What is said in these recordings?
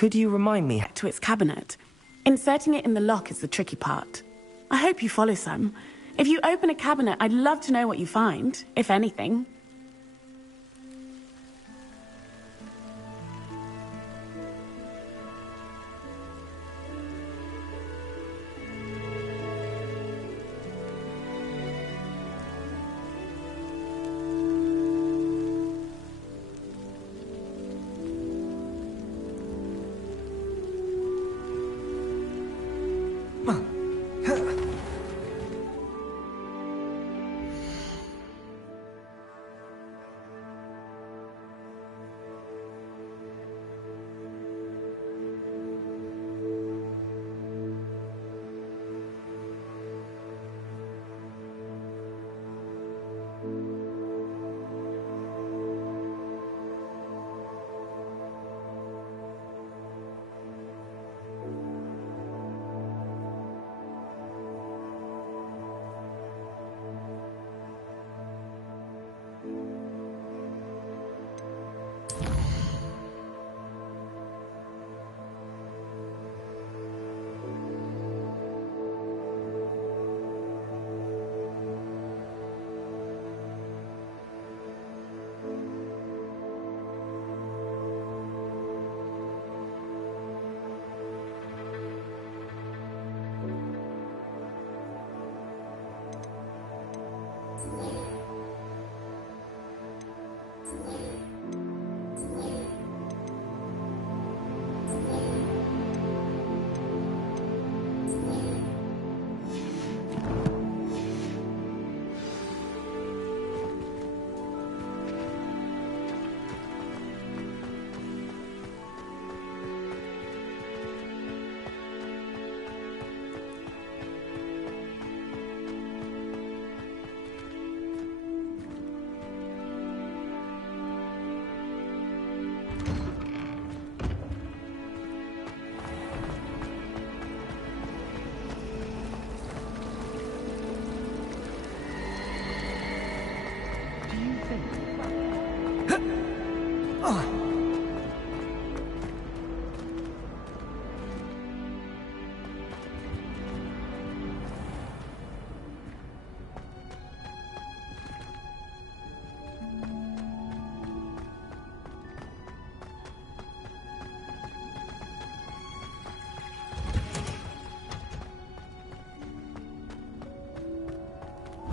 Could you remind me? To its cabinet. Inserting it in the lock is the tricky part. I hope you follow some. If you open a cabinet, I'd love to know what you find, if anything.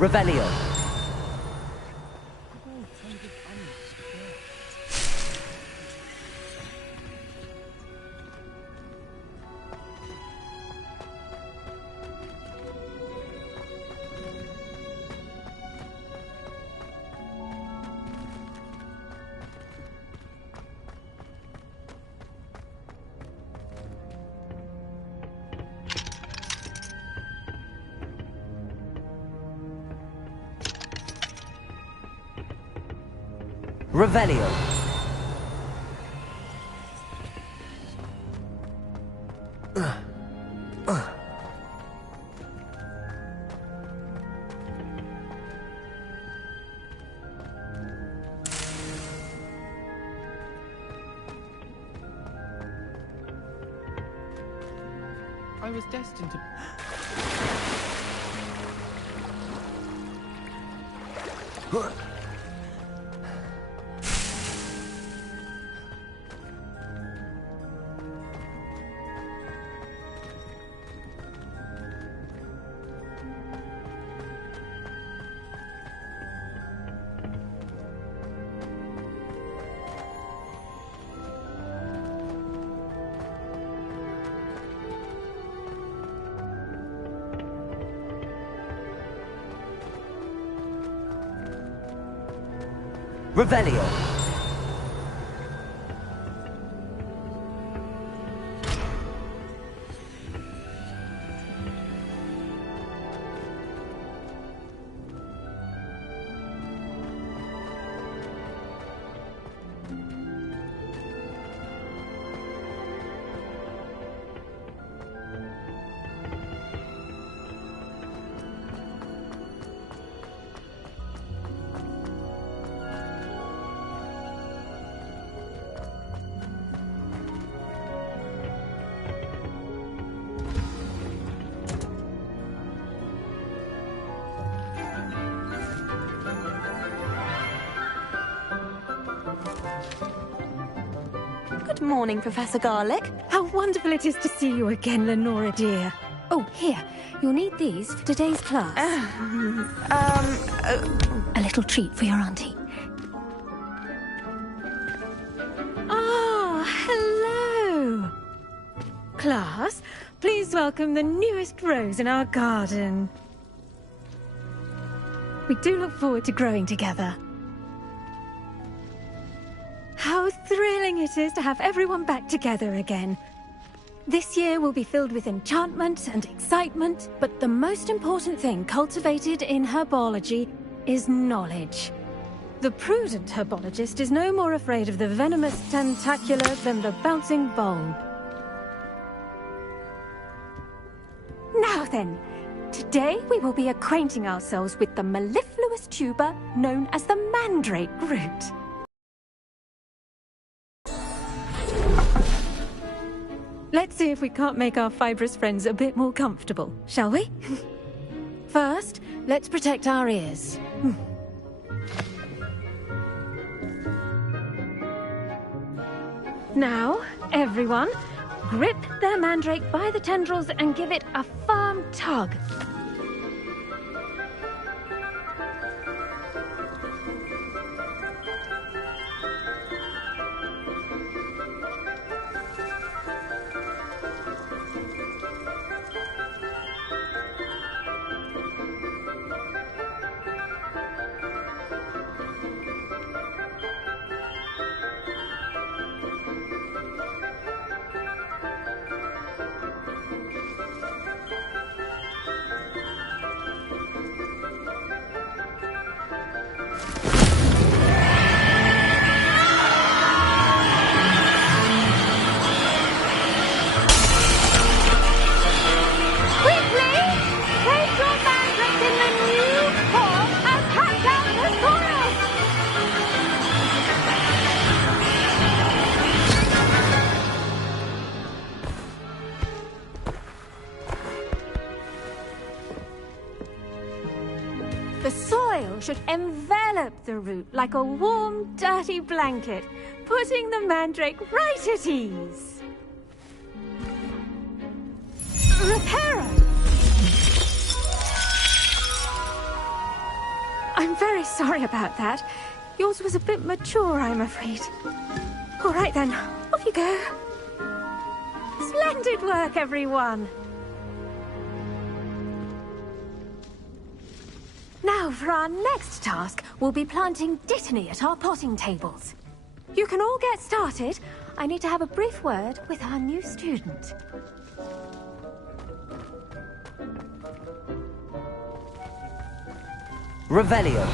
Revelio. Revelio. I was destined to... Revelio. Good morning, Professor Garlick. How wonderful it is to see you again, Lenora dear. Oh, here. You'll need these for today's class. A little treat for your auntie. Ah, hello. Class, please welcome the newest rose in our garden. We do look forward to growing together. How thrilling it is to have everyone back together again. This year will be filled with enchantment and excitement, but the most important thing cultivated in herbology is knowledge. The prudent herbologist is no more afraid of the venomous tentacula than the bouncing bulb. Now then, today we will be acquainting ourselves with the mellifluous tuber known as the mandrake root. Let's see if we can't make our fibrous friends a bit more comfortable, shall we? First, let's protect our ears. Now, everyone, grip their mandrake by the tendrils and give it a firm tug. The soil should envelop the root like a warm, dirty blanket, putting the mandrake right at ease. Reparo! I'm very sorry about that. Yours was a bit mature, I'm afraid. All right then, off you go. Splendid work, everyone. Now, for our next task, we'll be planting dittany at our potting tables. You can all get started. I need to have a brief word with our new student. Revelio.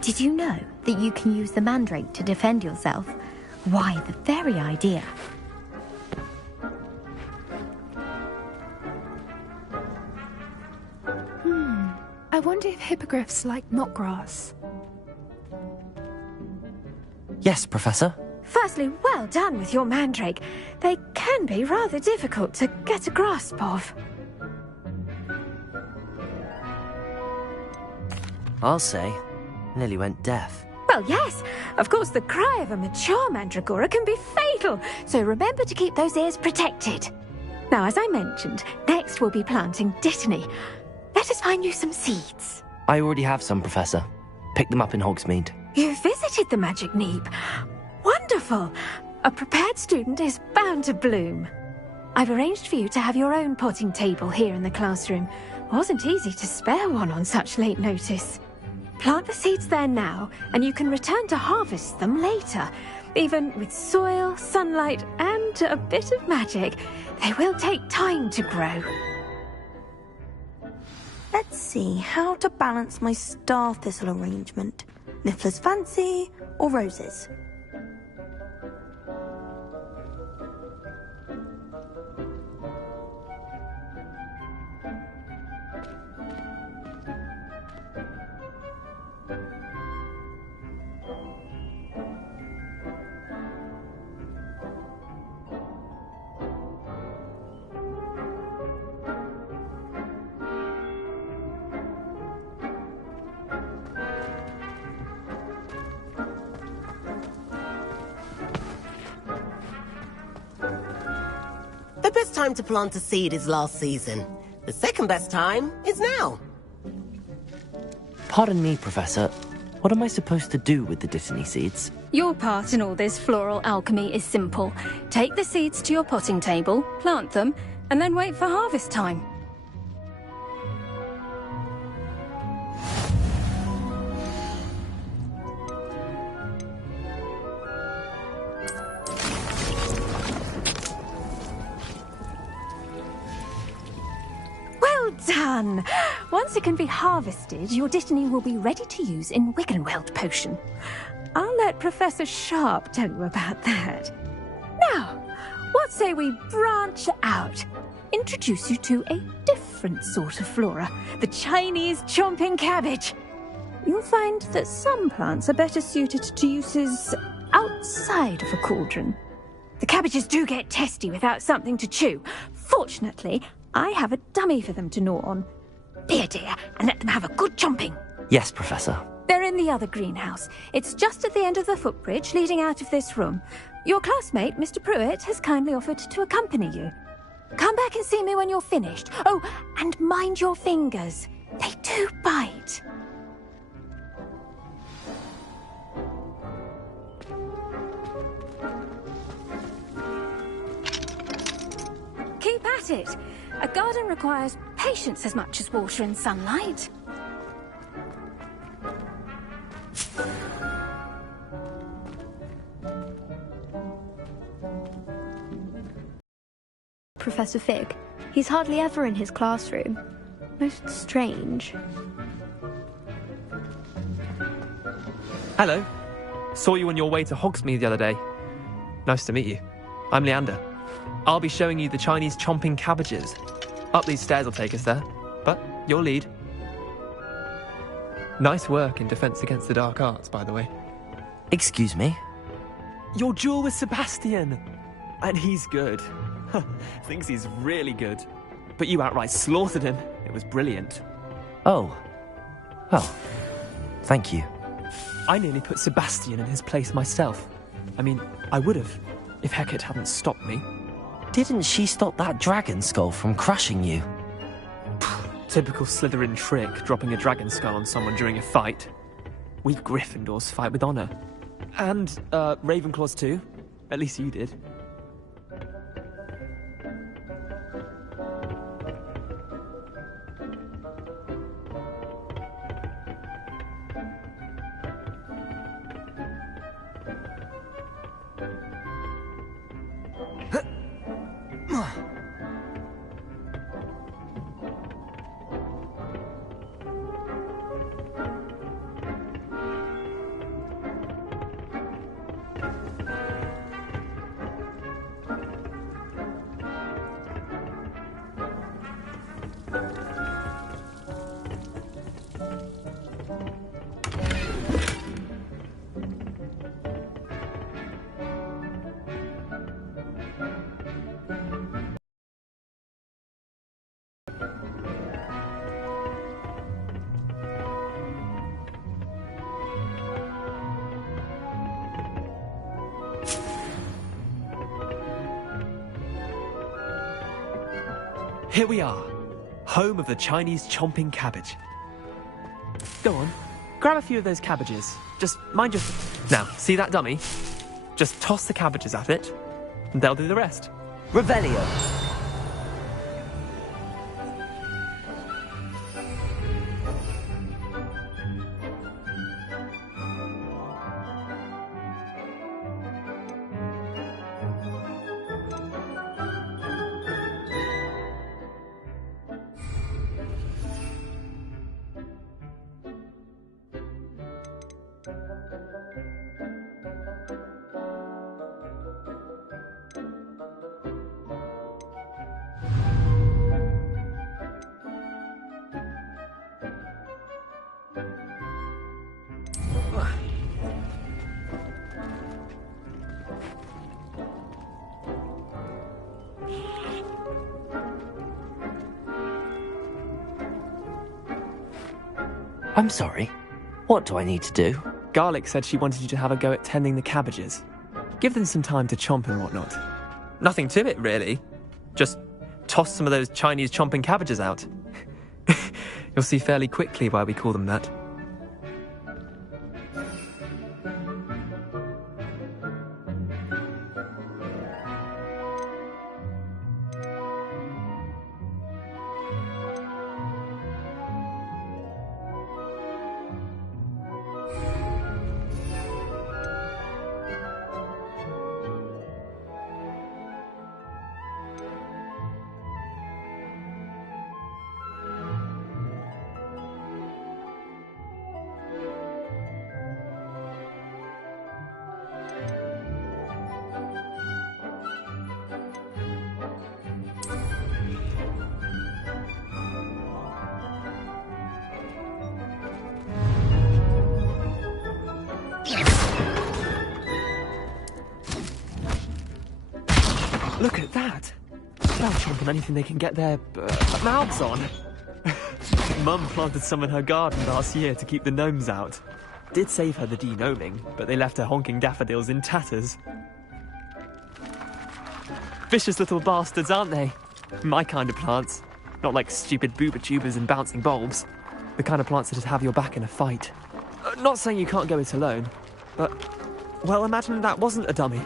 Did you know that you can use the mandrake to defend yourself? Why, the very idea. I wonder if hippogriffs like knotgrass. Yes, Professor. Firstly, well done with your mandrake. They can be rather difficult to get a grasp of. I'll say. Nearly went deaf. Well, yes. Of course, the cry of a mature mandragora can be fatal, so remember to keep those ears protected. Now, as I mentioned, next we'll be planting dittany. Let us find you some seeds. I already have some, Professor. Picked them up in Hogsmeade. You visited the Magic Neep. Wonderful. A prepared student is bound to bloom. I've arranged for you to have your own potting table here in the classroom. Wasn't easy to spare one on such late notice. Plant the seeds there now, and you can return to harvest them later. Even with soil, sunlight, and a bit of magic, they will take time to grow. Let's see how to balance my star thistle arrangement. Niffler's fancy or roses? best time to plant a seed is last season. The second best time is now. Pardon me, Professor. What am I supposed to do with the Dittany seeds? Your part in all this floral alchemy is simple. Take the seeds to your potting table, plant them, and then wait for harvest time. Well done! Once it can be harvested, your Dittany will be ready to use in Wiggenweld potion. I'll let Professor Sharp tell you about that. Now, what say we branch out? Introduce you to a different sort of flora, the Chinese chomping cabbage. You'll find that some plants are better suited to uses outside of a cauldron. The cabbages do get testy without something to chew. Fortunately, I have a dummy for them to gnaw on. Be a dear and let them have a good chomping. Yes, Professor. They're in the other greenhouse. It's just at the end of the footbridge leading out of this room. Your classmate, Mr. Pruitt, has kindly offered to accompany you. Come back and see me when you're finished. Oh, and mind your fingers. They do bite. Keep at it. A garden requires patience as much as water and sunlight. Professor Fig. He's hardly ever in his classroom. Most strange. Hello. Saw you on your way to Hogsmeade the other day. Nice to meet you. I'm Leander. I'll be showing you the Chinese chomping cabbages. Up these stairs will take us there, but you'll lead. Nice work in Defense Against the Dark Arts, by the way. Excuse me? Your duel with Sebastian! And he's good. Thinks he's really good. But you outright slaughtered him. It was brilliant. Oh. Well, thank you. I nearly put Sebastian in his place myself. I mean, I would have, if Hecate hadn't stopped me. Didn't she stop that dragon skull from crushing you? Typical Slytherin trick, dropping a dragon skull on someone during a fight. We Gryffindors fight with honor. And, Ravenclaws too. At least you did. Here we are, home of the Chinese chomping cabbage. Go on, grab a few of those cabbages. Just mind your... Now, see that dummy? Just toss the cabbages at it, and they'll do the rest. Revelio! I'm sorry. What do I need to do? Garlic said she wanted you to have a go at tending the cabbages. Give them some time to chomp and whatnot. Nothing to it, really. Just toss some of those Chinese chomping cabbages out. You'll see fairly quickly why we call them that. Look at that! They'll chomp on anything they can get their mouths on. Mum planted some in her garden last year to keep the gnomes out. Did save her the de-gnoming, but they left her honking daffodils in tatters. Vicious little bastards, aren't they? My kind of plants. Not like stupid booba tubers and bouncing bulbs. The kind of plants that'd have your back in a fight. Not saying you can't go it alone, but... well, imagine that wasn't a dummy.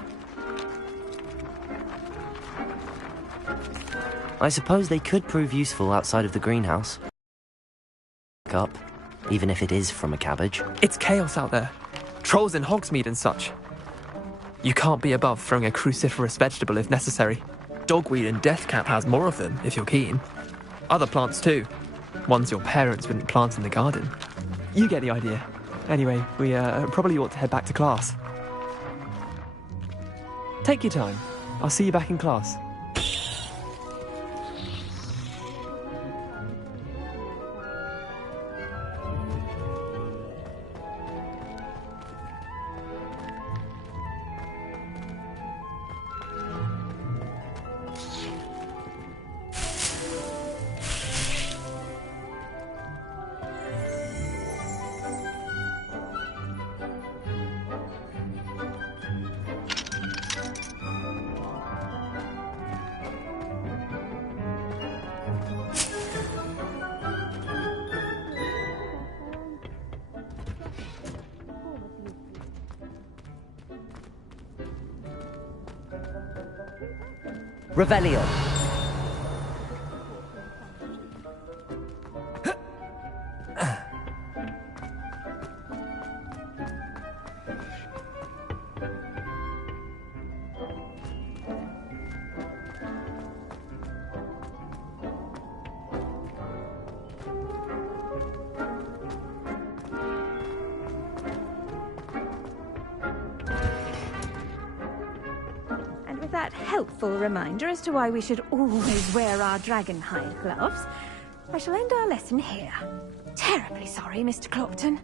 I suppose they could prove useful outside of the greenhouse. Up, even if it is from a cabbage. It's chaos out there. Trolls in Hogsmeade and such. You can't be above throwing a cruciferous vegetable if necessary. Dogweed and deathcap has more of them, if you're keen. Other plants too. Ones your parents wouldn't plant in the garden. You get the idea. Anyway, we probably ought to head back to class. Take your time. I'll see you back in class. Revelio. That helpful reminder as to why we should always wear our dragon hide gloves, I shall end our lesson here. Terribly sorry, Mr. Clopton.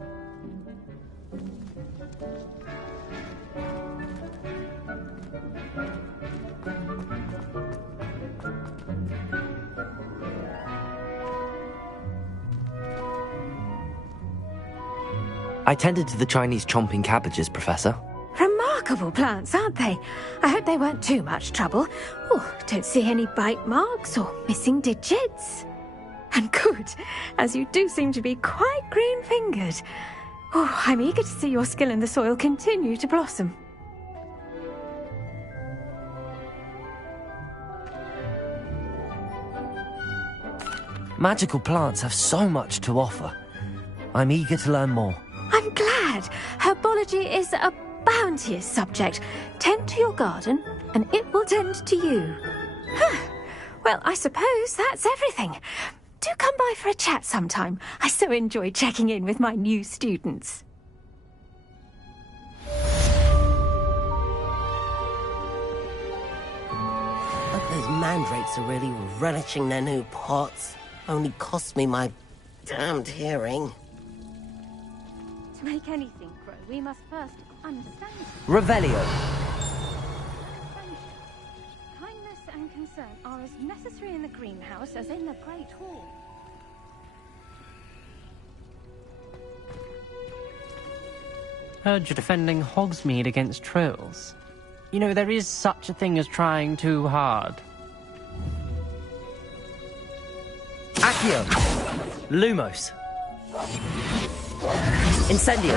I tended to the Chinese chomping cabbages, Professor. Remarkable plants, aren't they? I hope they weren't too much trouble. Oh, don't see any bite marks or missing digits. And good, as you do seem to be quite green-fingered. Oh, I'm eager to see your skill in the soil continue to blossom. Magical plants have so much to offer. I'm eager to learn more. I'm glad. Herbology is a bounteous subject. Tend to your garden, and it will tend to you. Well, I suppose that's everything. Do come by for a chat sometime. I so enjoy checking in with my new students. But those mandrakes are really relishing their new pots. Only cost me my damned hearing. To make anything grow, we must first understand it. Revelio. Kindness and concern are as necessary in the greenhouse as in the Great Hall. Heard you're defending Hogsmeade against trolls. You know, there is such a thing as trying too hard. Accio. Lumos. Incendio.